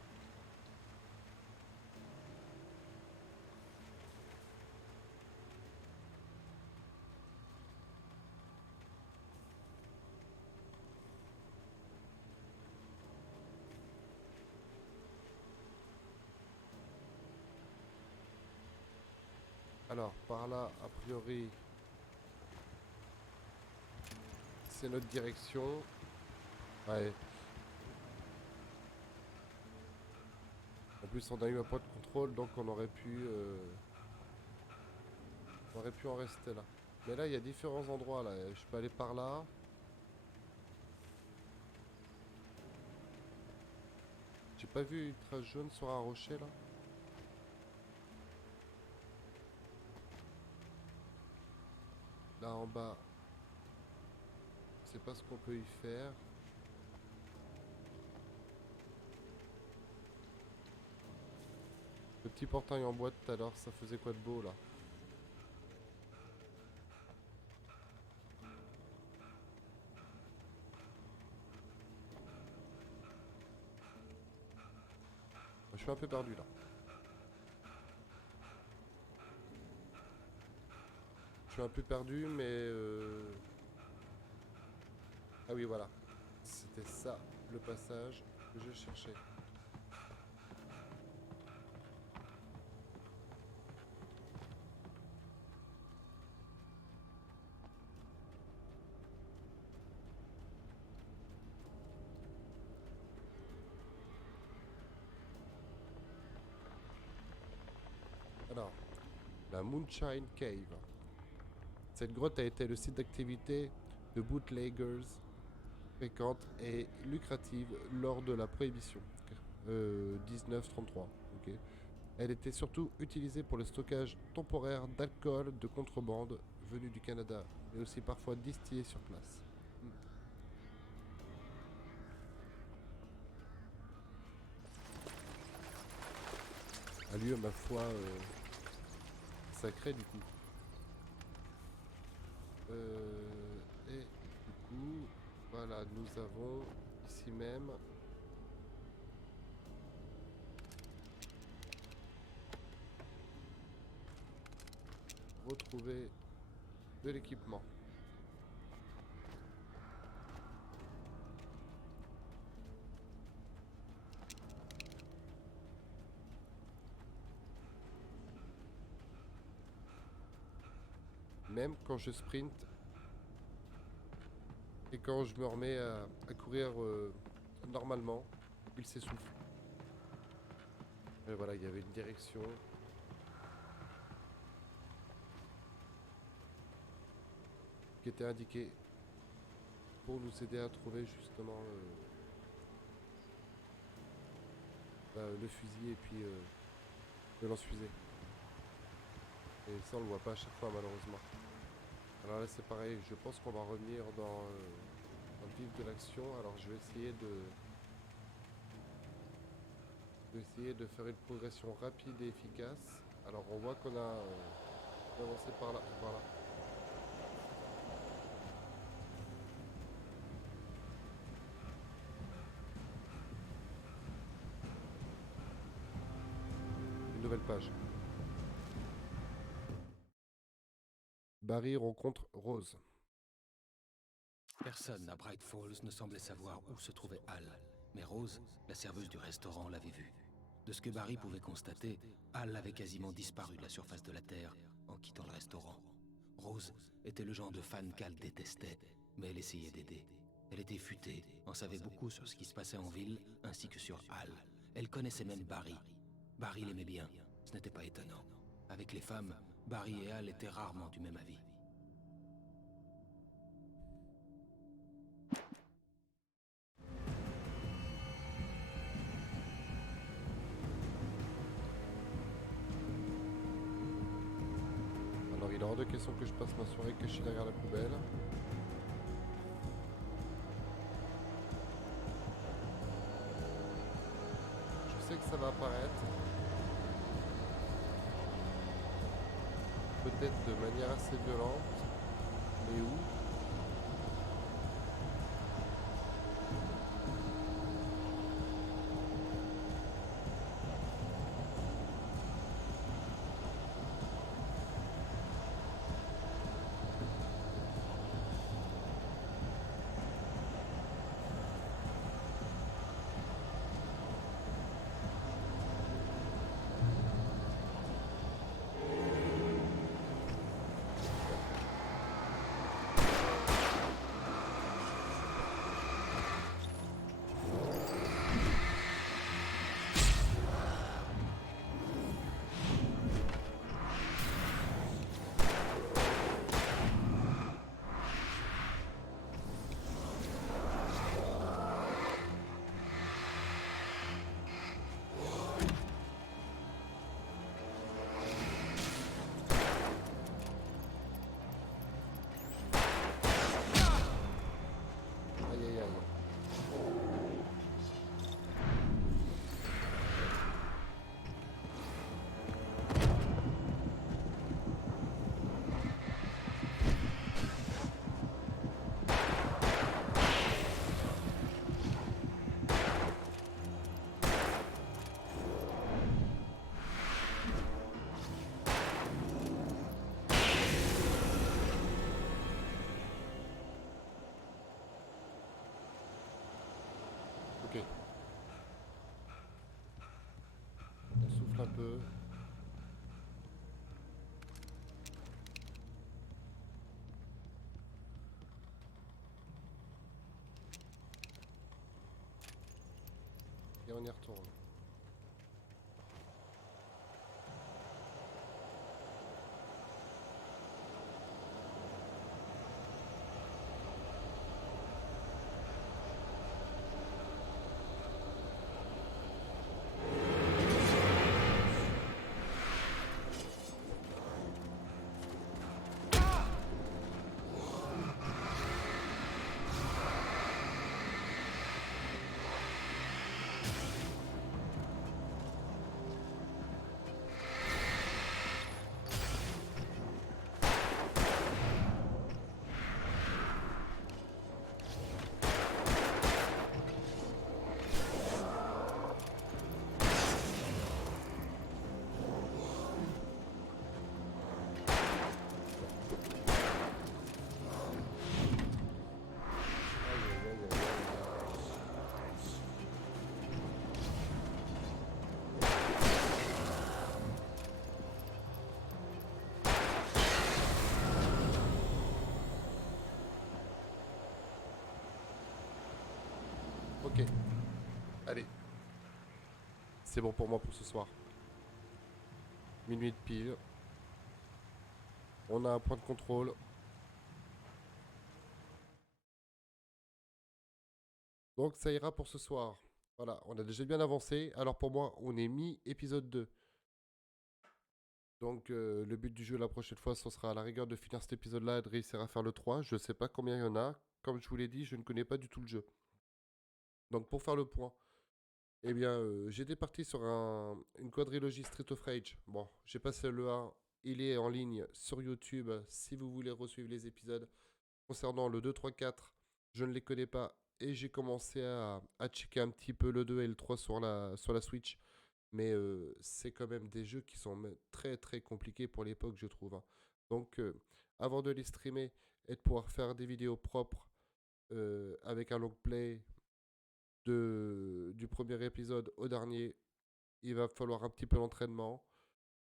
Alors, par là, a priori, c'est notre direction. Ouais. En plus, on a eu un point de contrôle, donc on aurait pu en rester là. Mais là, il y a différents endroits là. Je peux aller par là. J'ai pas vu une trace jaune sur un rocher là. Là en bas, je sais pas ce qu'on peut y faire. Le petit portail en bois tout à l'heure, ça faisait quoi de beau là? Je suis un peu perdu là. Je suis un peu perdu mais ah oui voilà. C'était ça le passage que je cherchais. Alors, la Moonshine Cave. Cette grotte a été le site d'activité de bootleggers fréquente et lucrative lors de la Prohibition 1933. Okay. Elle était surtout utilisée pour le stockage temporaire d'alcool de contrebande venu du Canada, mais aussi parfois distillé sur place. Un lieu, ma foi, sacré du coup. Et du coup, voilà, nous avons ici même retrouvé de l'équipement. Même quand je sprint et quand je me remets à courir normalement, il s'essouffle. Et voilà, il y avait une direction. Qui était indiquée pour nous aider à trouver justement le fusil et puis le lance-fusée. Et ça on le voit pas à chaque fois malheureusement. Alors là c'est pareil, je pense qu'on va revenir dans le vif de l'action. Alors je vais essayer de faire une progression rapide et efficace. Alors on voit qu'on a avancé par là, voilà. Une nouvelle page. Barry rencontre Rose. Personne à Bright Falls ne semblait savoir où se trouvait Al, mais Rose, la serveuse du restaurant, l'avait vue. De ce que Barry pouvait constater, Al avait quasiment disparu de la surface de la Terre en quittant le restaurant. Rose était le genre de fan qu'Al détestait, mais elle essayait d'aider. Elle était futée, en savait beaucoup sur ce qui se passait en ville, ainsi que sur Al. Elle connaissait même Barry. Barry l'aimait bien, ce n'était pas étonnant. Avec les femmes, Barry et Al étaient rarement du même avis. Alors il est hors de question que je passe ma soirée cachée derrière la poubelle. Je sais que ça va apparaître. Peut-être de manière assez violente, mais où? peu. Et on y retourne. Ok. Allez. C'est bon pour moi pour ce soir. Minuit de pile. On a un point de contrôle. Donc ça ira pour ce soir. Voilà, on a déjà bien avancé. Alors pour moi, on est mi-épisode 2. Donc le but du jeu la prochaine fois, ce sera à la rigueur de finir cet épisode-là et de réussir à faire le 3. Je ne sais pas combien il y en a. Comme je vous l'ai dit, je ne connais pas du tout le jeu. Donc pour faire le point, eh bien j'étais parti sur une quadrilogie Street of Rage. Bon, j'ai passé le 1, il est en ligne sur YouTube si vous voulez resuivre les épisodes. Concernant le 2, 3, 4, je ne les connais pas et j'ai commencé à checker un petit peu le 2 et le 3 sur la Switch. Mais c'est quand même des jeux qui sont très très compliqués pour l'époque, je trouve. Hein. Donc avant de les streamer et de pouvoir faire des vidéos propres avec un long play du premier épisode au dernier, il va falloir un petit peu d'entraînement,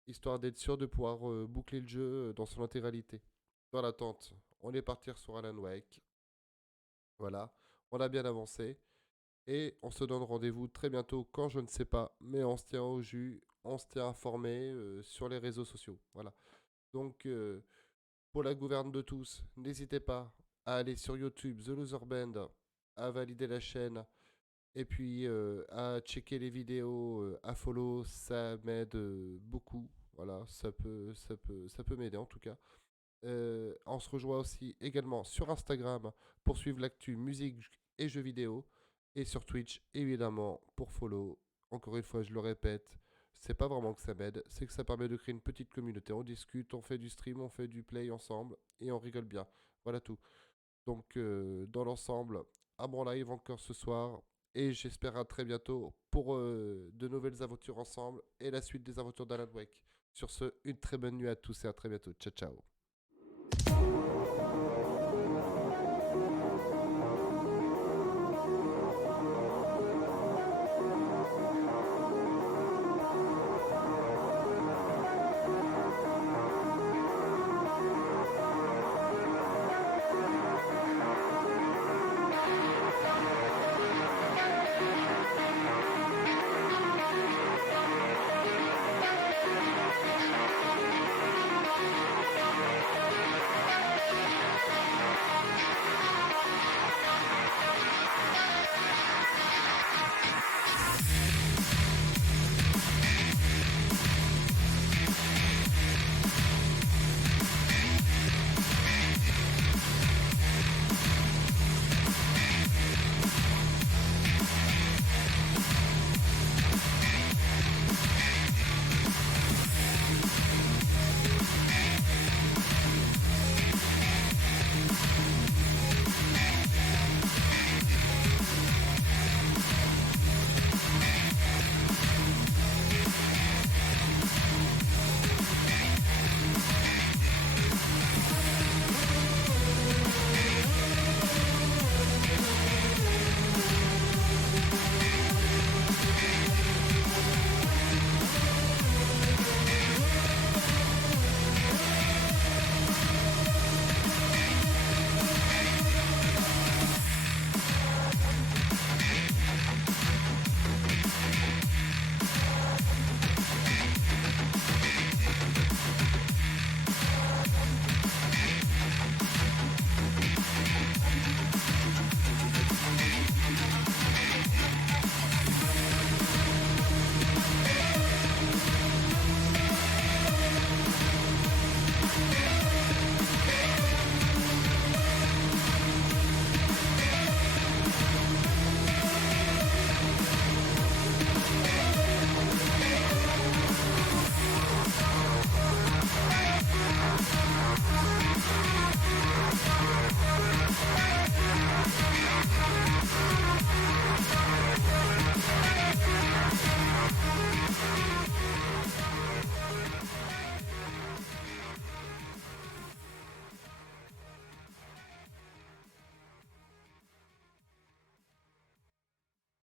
histoire d'être sûr de pouvoir boucler le jeu dans son intégralité. Dans l'attente, on est parti sur Alan Wake. Voilà, on a bien avancé. Et on se donne rendez-vous très bientôt quand je ne sais pas, mais on se tient au jus, on se tient informé sur les réseaux sociaux. Voilà. Donc, pour la gouverne de tous, n'hésitez pas à aller sur YouTube, The Loser Band, à valider la chaîne. Et puis à checker les vidéos, à follow, ça m'aide beaucoup. Voilà, ça peut m'aider en tout cas. On se rejoint aussi également sur Instagram pour suivre l'actu musique et jeux vidéo. Et sur Twitch, évidemment, pour follow. Encore une fois, je le répète, c'est pas vraiment que ça m'aide, c'est que ça permet de créer une petite communauté. On discute, on fait du stream, on fait du play ensemble et on rigole bien. Voilà tout. Donc, dans l'ensemble, un bon live encore ce soir. Et j'espère à très bientôt pour de nouvelles aventures ensemble et la suite des aventures d'Alan Wake. Sur ce, une très bonne nuit à tous et à très bientôt. Ciao, ciao.